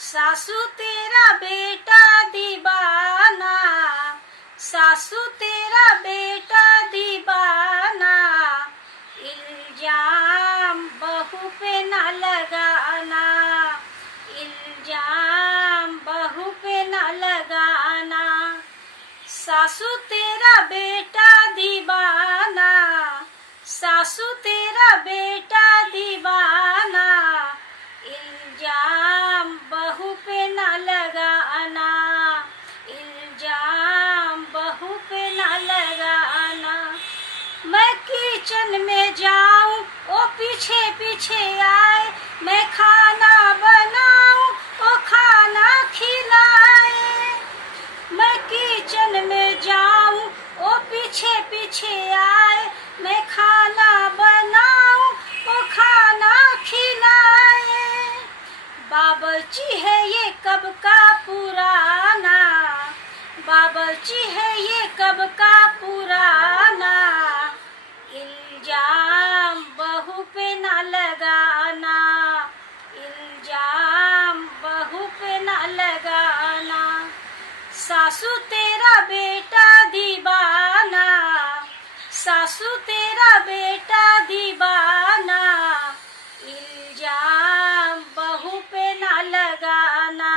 सासू तेरा बेटा दीवाना, सासू तेरा बेटा दीवाना, इल्जाम बहू पे न लगाना, इल्जाम बहू पे न लगाना। सासू तेरा बेटा दीवाना, सासू तेरा बेटा दीवाना, इल्जाम बहू पे न लगाना, इल्जाम बहू पे न लगाना। मैं किचन में जाऊं ओ पीछे पीछे आए, मैं खाना बनाऊं ओ खाना खिलाए। मैं किचन में जाऊं ओ पीछे पीछे आए, मैं खाना बनाऊं ओ खाना खिलाए। बावर्ची है ये कब का पुराना, बावर्ची है ये कब का पुराना, इल्जाम बहू पे न लगाना, इल्जाम बहू पे न लगाना। सासू तेरा बेटा दीवाना, सासू तेरा बेटा दीवाना, इल्जाम बहू पे न लगाना,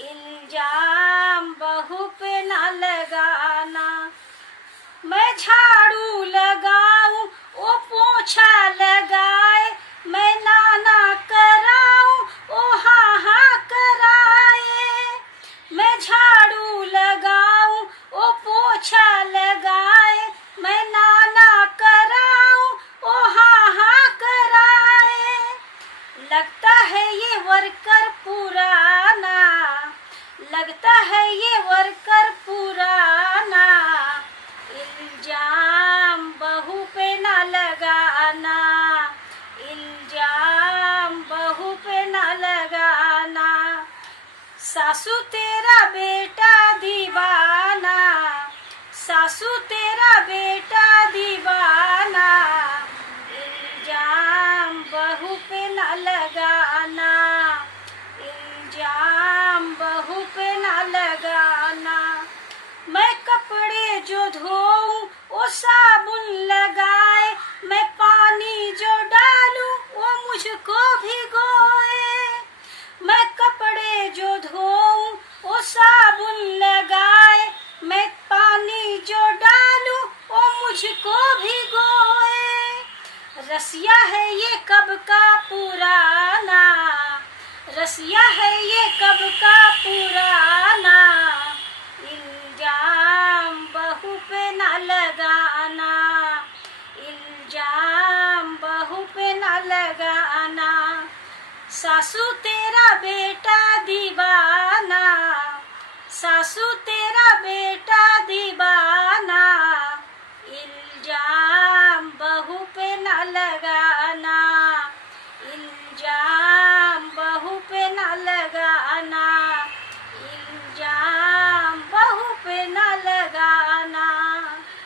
इल्जाम बहू पे न लगाना। मैं झाड़ू लगाऊं ओ पोछा लगाए, मैं नाना कराऊं ओ हाँ हाँ कराए। मैं झाड़ू लगाऊं ओ पोछा लगाए, मैं नाना कराऊं ओ हाँ हाँ कराए। लगता है ये वर्कर पुराना, लगता है ये वर्कर पुराना, इल्जाम बहू पे न लगाना, इल्जाम बहू पे न लगाना। सासू तेरा बेटा दीवाना, सासू तेरा बेटा दीवाना, इल्जाम बहू पे न लगाना, इल्जाम बहू पे न लगाना। मैं कपड़े जो धोऊं वो साबुन लगाए, मैं पानी जो डालूं वो मुझको भिगोए। मैं कपड़े जो धोऊं वो साबुन लगाए, मैं पानी जो डालूं वो मुझको भिगोए। रसिया है ये कब का पुराना, रसिया है ये कब का पुराना, इल्जाम बहू पे न लगाना, इल्जाम बहू पे न लगाना। सासू तेरा बेटा दीवाना, सासू